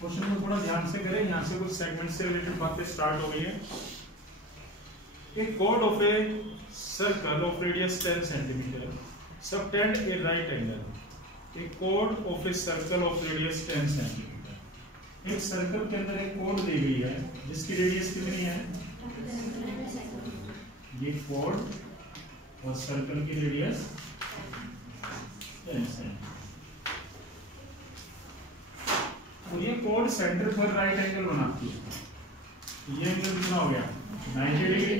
Question को थोड़ा ध्यान से करें, यहाँ से कुछ सेगमेंट से रिलेटेड बातें स्टार्ट हो गई है। A chord of a circle of radius 10 cm subtend a right angle. A chord of a circle of radius 10 cm. एक सर्कल के अंदर एक कोड दी गई है जिसकी रेडियस कितनी है? ये कोड और सर्कल की रेडियस 10 cm। और ये कोड सेंटर पर राइट एंगल बनाती है। ये एंगल कितना हो गया? 90 degree.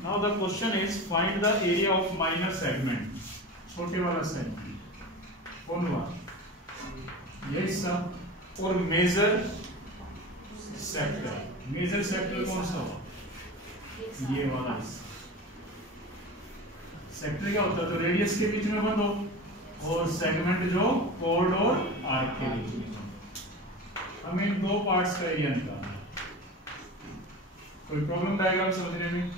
Now the question is find the area of minor segment, छोटे वाला सेगमेंट कौन हुआ? ये सब। और मेजर सेक्टर, मेजर सेक्टर कौन सा हुआ? ये वाला। सेक्टर क्या होता है? तो रेडियस के बीच में बंद हो और सेगमेंट जो कोड और आर्क के बीच में। हमें इन दो पार्ट्स का एरिया निकालना है। कोई प्रॉब्लम डायग्राम समझने में?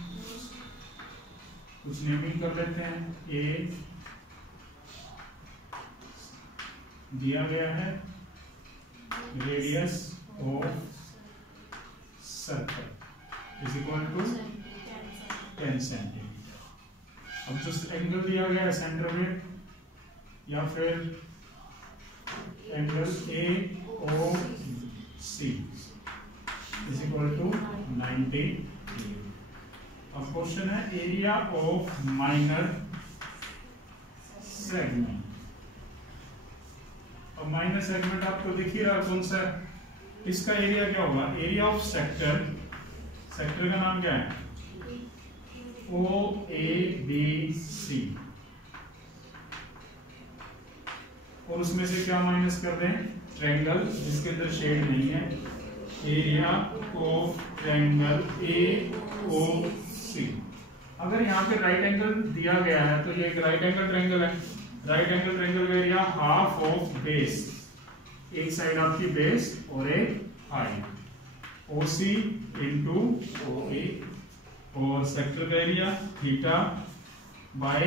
कुछ नेमिंग कर लेते हैं। ए दिया गया है radius of circle is equal to 10 centimetre. अब जो एंगल दिया गया है सेंटर में या फिर angle A O C is equal to 90। अब क्वेश्चन है एरिया ऑफ माइनर सेगमेंट। अब माइनर सेगमेंट आपको दिख ही रहा कौन सा? इसका एरिया क्या होगा? एरिया ऑफ सेक्टर, सेक्टर का नाम क्या है? O A B C. और उसमें से क्या माइनस कर दें? ट्रायंगल जिसके अंदर शेड नहीं है। Area of triangle A O सी। अगर यहाँ पे राइट एंगल दिया गया है तो ये एक राइट एंगल ट्रायंगल है। राइट एंगल ट्रायंगल का एरिया हाफ ऑफ बेस, एक साइड आपकी बेस और एक हाइट, ओ सी इंटू ओ ए। और सेक्टर का area theta by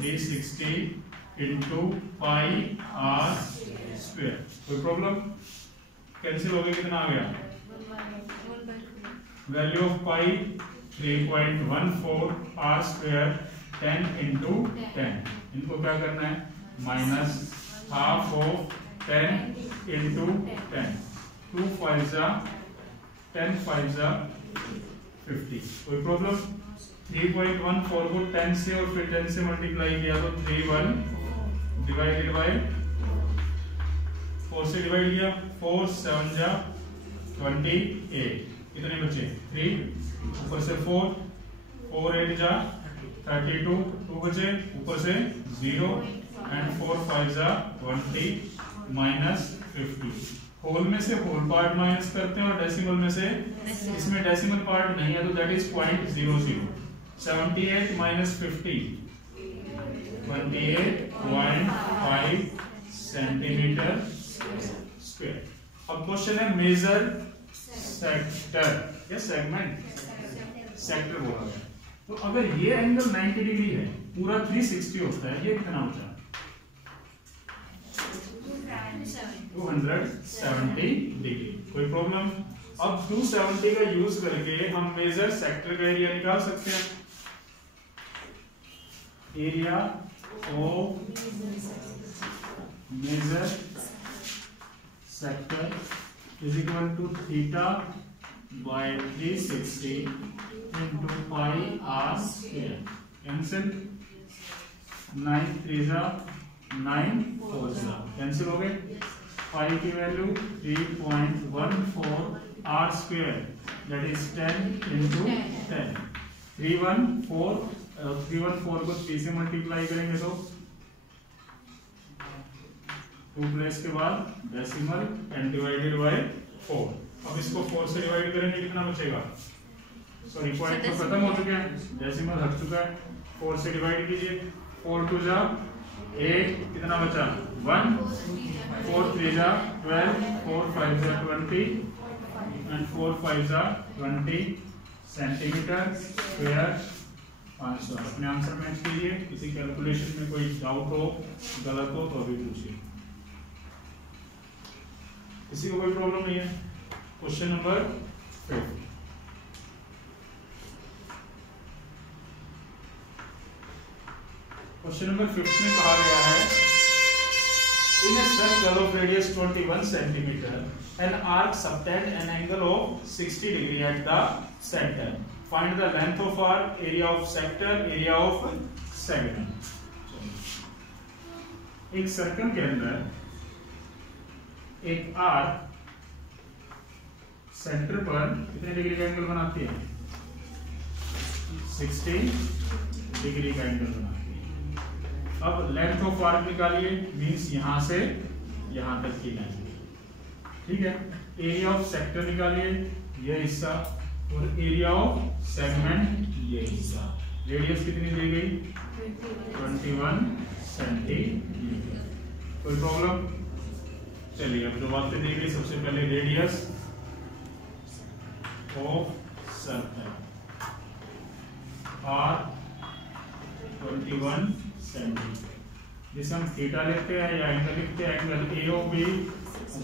360 into pi are square. कोई प्रॉब्लम? कैंसिल हो गया, कितना आ गया? Value of pi 3.14 R square 10 into 10। इनको क्या करना है? Minus half of 10 into 10। 2 5 जा 10 5 जा 50। कोई प्रॉब्लम? 3.14 को 10 से और फिर 10 से मल्टीप्लाई किया तो 31 डिवाइडेड बाय 4 से डिवाइड किया 4 7 जा 28। कितने बचे? 3 ऊपर से 4 4 8 जा 32 2 बचे ऊपर से 0 एंड 4 5 जा 20 माइनस 50। होल में से होल पार्ट माइनस करते हैं और डेसिमल में से, इसमें डेसिमल पार्ट नहीं है तो that is 0.00। 78 minus 50 28.5 centimetre square. अब क्वेश्चन है मेजर सेक्टर या सेगमेंट, सेक्टर बोला गया। तो अगर ये एंगल 90 डिग्री है, पूरा 360 होता है, ये कितना होता है? 270 डिग्री। कोई प्रॉब्लम? अब 270 का यूज करके हम मेजर सेक्टर का एरिया निकाल सकते हैं। Area of major sector is equal to theta by 360 into pi are square. Cancel 9 3 जा 9 4 जा कैंसिल हो गए। पाई की value 3.14 R square that is 10 into 10। 314 को 3 से मल्टीप्लाई करेंगे तो 2 प्लेस के बाद डेसिमल एंड डिवाइडेड बाय 4। अब इसको 4 से डिवाइड करेंगे कितना बचेगा? सॉरी पॉइंट तो खत्म हो चुके हैं, डेसिमल हट चुका है। 4 से डिवाइड कीजिए 4 2 जा 8 कितना बचा? 1 4 3 जा 12 4 5 जा 20 एंड 4 5 जा 20 सेंटीमीटर स्क्वायर 500। अपने आंसर मैच कीजिए। किसी कैलकुलेशन में कोई डाउट हो, गलत हो तो अभी पूछिए। किसी को कोई प्रॉब्लम नहीं है। Question number 5। क्वेश्चन नंबर 5 में कहा गया है इन a circle of radius 21 centimeter an arc subtend an angle of 60 degree at the center. Find the length of arc, area of sector, area of segment. एक circle के अंदर एक arc centre पर कितने डिग्री का एंगल बनाती है? 60 degree का एंगल बनाती है। अब लेंथ ऑफ आर्क निकालिए, मींस यहां से यहां तक की लेंथ, ठीक है। एरिया ऑफ सेक्टर निकालिए, ये हिस्सा, और एरिया ऑफ सेगमेंट ये हिस्सा। रेडियस कितनी दी गई? 21 सेंटीमीटर। कोई प्रॉब्लम? चलिए अब जो बातें दी गई, सबसे पहले radius of circle R 21 centimetre, जिसे हम थीटा लेते हैं या एंगल लिखते हैं, एंगल ए ओ बी,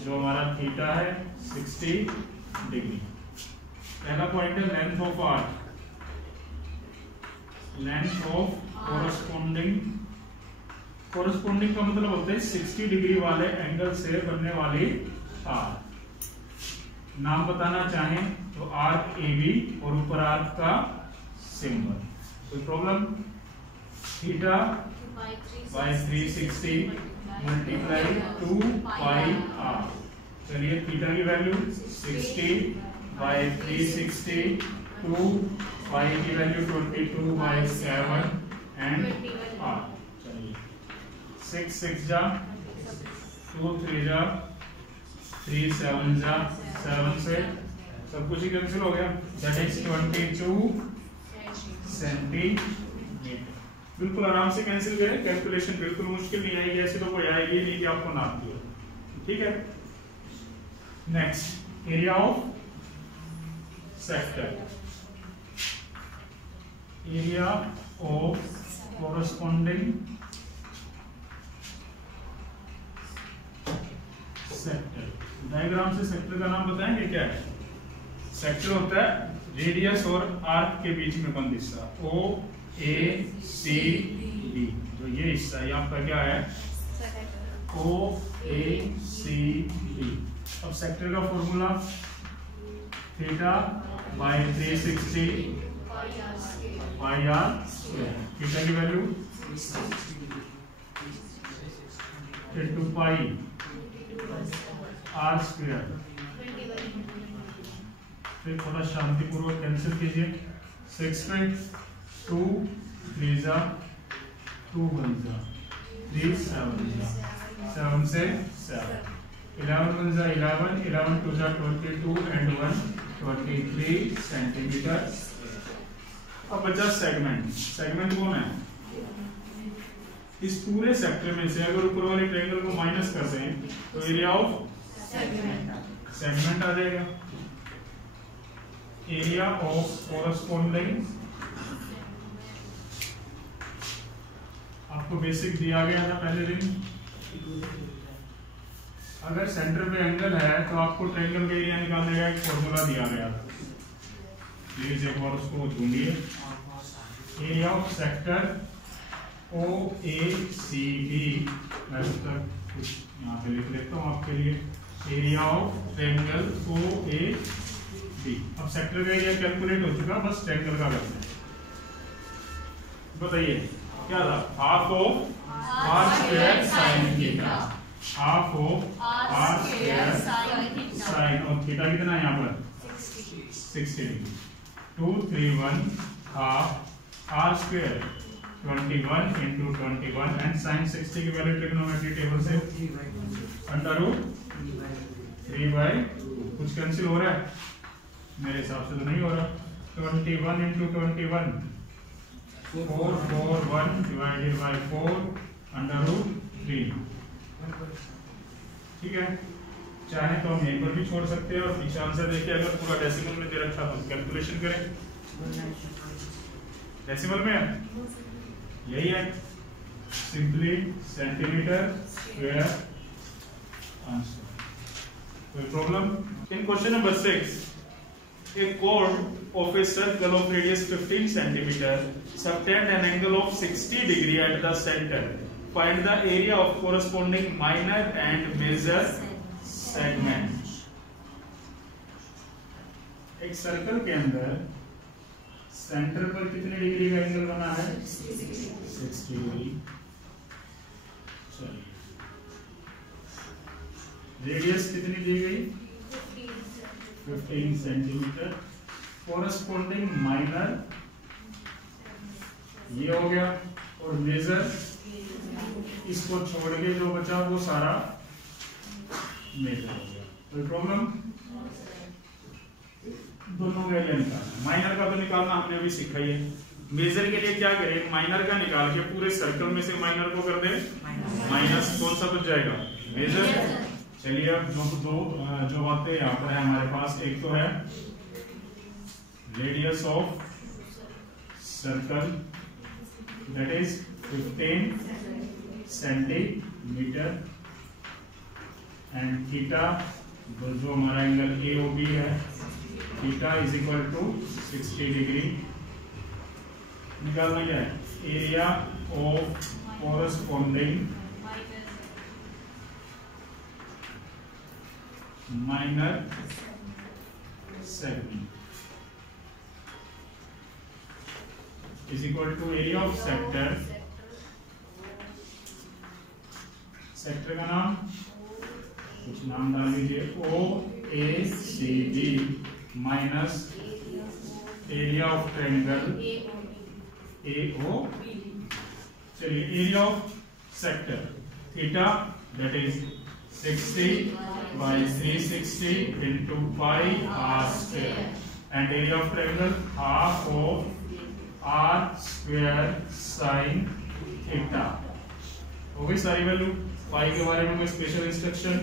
जो हमारा थीटा है 60 डिग्री। पहला पॉइंट है length of arc, length of corresponding का मतलब होता है 60 डिग्री वाले एंगल से बनने वाली आर्क। नाम बताना चाहें तो आर्क ए बी और ऊपर आर्क का सिंबल। कोई problem? Theta by 360 multiply 2 pi R. चलिए थीटा की वैल्यू 60 बाय 360, 2 पाई की वैल्यू 22 बाय 7 एंड आर। चलिए 6 6 जा, 2 3 जा, 3 7 जा, 7 से सब कुछ ही कैंसिल हो गया, दैट इज 22 सेंटीमीटर। बिल्कुल आराम से कैंसिल करें, कैलकुलेशन बिल्कुल मुश्किल नहीं आएगी, ऐसे तो कोई आएगी नहीं कि आपको नाप दिया, ठीक है। Next area of sector, area of corresponding sector. Diagram से सेक्टर का नाम बताएंगे क्या है? सेक्टर होता है रेडियस और आर्क के बीच में बंद हिस्सा, ओ ए सी डी, जो ये हिस्सा है आपका क्या है? O A C D. अब सेक्टर का formula theta by 360 pi are square. Theta की value into pi are square. फिर थोड़ा शांतिपूर्वक कैंसिल कीजिए, 6 पे 2 3 जा, 2 1 जा, 3 7 जा, 7 से 7, 11 1 जा 11, 11 2 जा 22 एंड 1 23 सेंटीमीटर। अब बचा सेगमेंट। सेगमेंट कौन है? इस पूरे सेक्टर में से अगर ऊपर वाले ट्रायंगल को माइनस कर दें तो एरिया ऑफ सेगमेंट आ जाएगा। एरिया ऑफ कोरस्पोंडिंग, आपको बेसिक दिया गया था पहले दिन। अगर सेंटर पे एंगल है तो आपको ट्रायंगल का एरिया निकालने का एक फॉर्मूला दिया गया था, प्लीज एक बार उसको ढूंढिए। Area of sector O A C D, मैं उसका कुछ यहाँ पे लिख लेता हूँ आपके लिए। Area of triangle O A D. अब सेक्टर का एरिया कैलकुलेट हो चुका, बस ट्रायंगल का करना है। बताइए क्या था? Half of R square sine theta, half of R square sine, और थीटा कितना है यहाँ पर? 60 degree. 2 3 1 half R square 21 into 21 and sine 60 की वैल्यू ट्रिग्नोमेट्री टेबल से अंडर रूट 3/2। कुछ कैंसिल हो रहा है? मेरे हिसाब से तो नहीं हो रहा। 21 into 21 4 4 1 divided by 4 under root 3, ठीक है। चाहे तो हम यहीं पर भी छोड़ सकते हैं और पीछे आंसर देखिए, अगर पूरा डेसिमल में दे रखा तो कैलकुलेशन करें। डेसिमल में यही है, सिंपली सेंटीमीटर स्क्वायर आंसर। कोई problem? In question number 6, a chord of a circle of radius 15 centimeter subtend an angle of 60 degree at the center. Find the area of corresponding minor and major segment. एक circle के अंदर centre पर कितने degree का angle बना है? 60 degree. चलिए, radius कितनी दी गई? 15 सेंटीमीटर। कोरस्पोंडिंग माइनर ये हो गया, और मेजर इसको छोड़ के जो बचा वो सारा मेजर हो गया। कोई प्रॉब्लम? दोनों का एरिया निकालना। माइनर का तो निकालना हमने अभी सीखा ही है। मेजर के लिए क्या करें? माइनर का निकाल के पूरे सर्कल में से माइनर को कर दे माइनस, कौन सा बच जाएगा? मेजर। चलिए अब जो बातें यहाँ पर है हमारे पास, एक तो है radius of circle that is 15 centimetre and theta, जो हमारा एंगल AOB है, theta is equal to 60 degree. निकालना क्या है? Area of corresponding minor segment is equal to area of sector. Sector का नाम कुछ नाम डाल लीजिए, OACD minus area of triangle AOB। चलिए, area of sector theta that is 60 by 360 into pi r square, and area of triangle half of r square sin theta। हो गई सारी वैल्यू। पाई के बारे में कोई स्पेशल इंस्ट्रक्शन?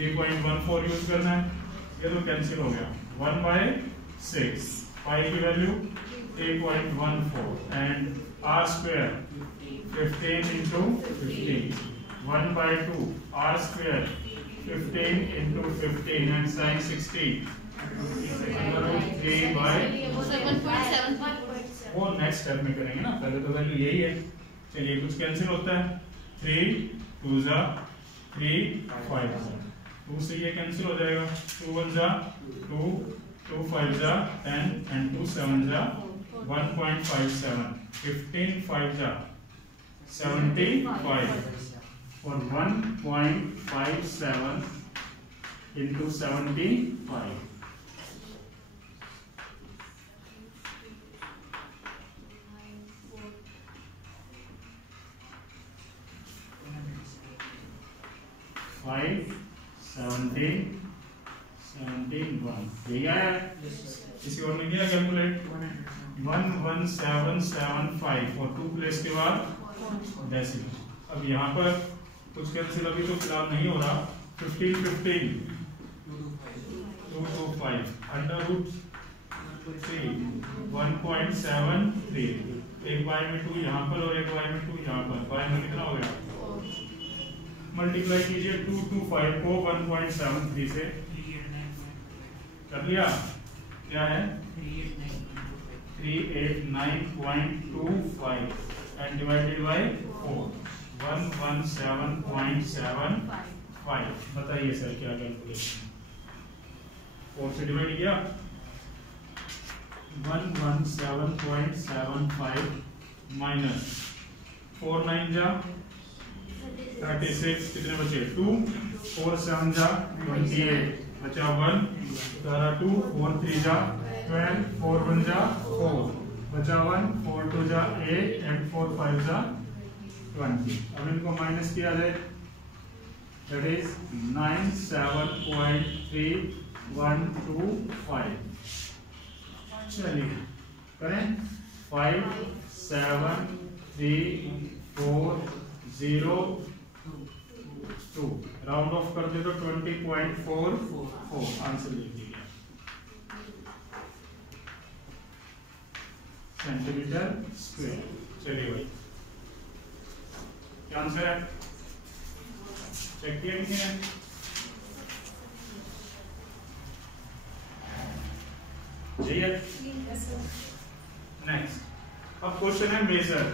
3.14 यूज करना है। ये तो कैंसिल हो गया, 1/6 पाई की value 3.14 and r square 15 into 15, 1/2 r square 15 into 15 and sin 60 3/7.7। वो नेक्स्ट स्टेप में करेंगे ना, पहले तो वैल्यू यही है। चलिए, कुछ कैंसिल होता है, 3 2 जा 3 5 जा, 2 से ये कैंसिल हो जाएगा, 2 1 जा 2 2 5 जा 10 and 2 7 जा 1.57, 15 5 जा 75, और 1.57 into 75 5 17 1 यही आया है। किसी और ने किया कैलकुलेट? 11775 और 2 प्लेस के बाद डेसिमल। अब यहाँ पर कुछ कैंसिल अभी तो फिलहाल नहीं हो रहा। 15 15 225 अंडर रूट 3 1.73, एक बाय में 2 यहाँ पर और एक बाय में 2 यहाँ पर, बाय में कितना हो गया? मल्टीप्लाई कीजिए 225 को 1.73 से, कर लिया? क्या है? 389.25 and divided by 4, 117.75। बताइए सर क्या कैलकुलेशन? 4 से डिवाइड किया, 117.75 माइनस 4 9 जा 36, कितने बचे? 2 4 7 जा 28, बचा 1 2 4 3 जा 12, 4 1 जा 4, बचा 1 4 2 जा 8 and 4 5 जा 20। अब इनको माइनस किया जाए, दैट इज 97.3125। चलिए करें, 5 7 3 4 0 2, राउंड ऑफ कर दे तो 20.44 आंसर लिख दिया सेंटीमीटर स्क्वायर। चलिए भाई, क्या आंसर है? चेक किया किसी ने? नेक्स्ट, अब क्वेश्चन है major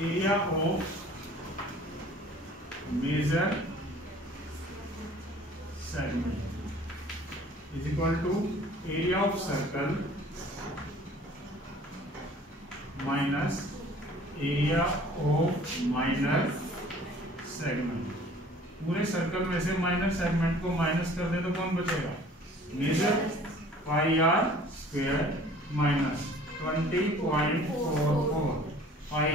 area of major segment is equal to area of circle minus area of minor segment। पूरे सर्कल में से माइनर सेगमेंट को माइनस कर दे तो कौन बचेगा? Major pi are square minus 20.44 pi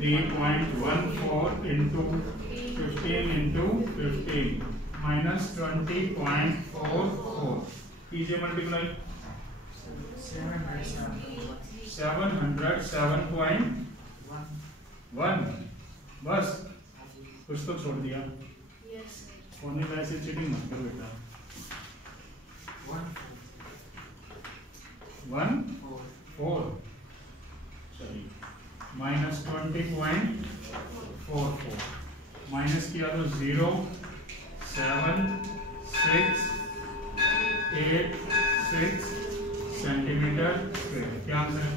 3.14 into 15 into 15 minus 20.44 कीजिए मल्टीप्लाई 707.1 बस कुछ तो छोड़ दिया। होने का ऐसे चीटिंग मत करो बेटा। 1.4 चलिए माइनस 20.44 माइनस किया तो 0 7 6 8 6 सेंटीमीटर स्क्वायर। क्या आंसर है?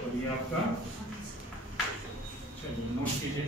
तो ये आपका, चलिए नोट कीजिए।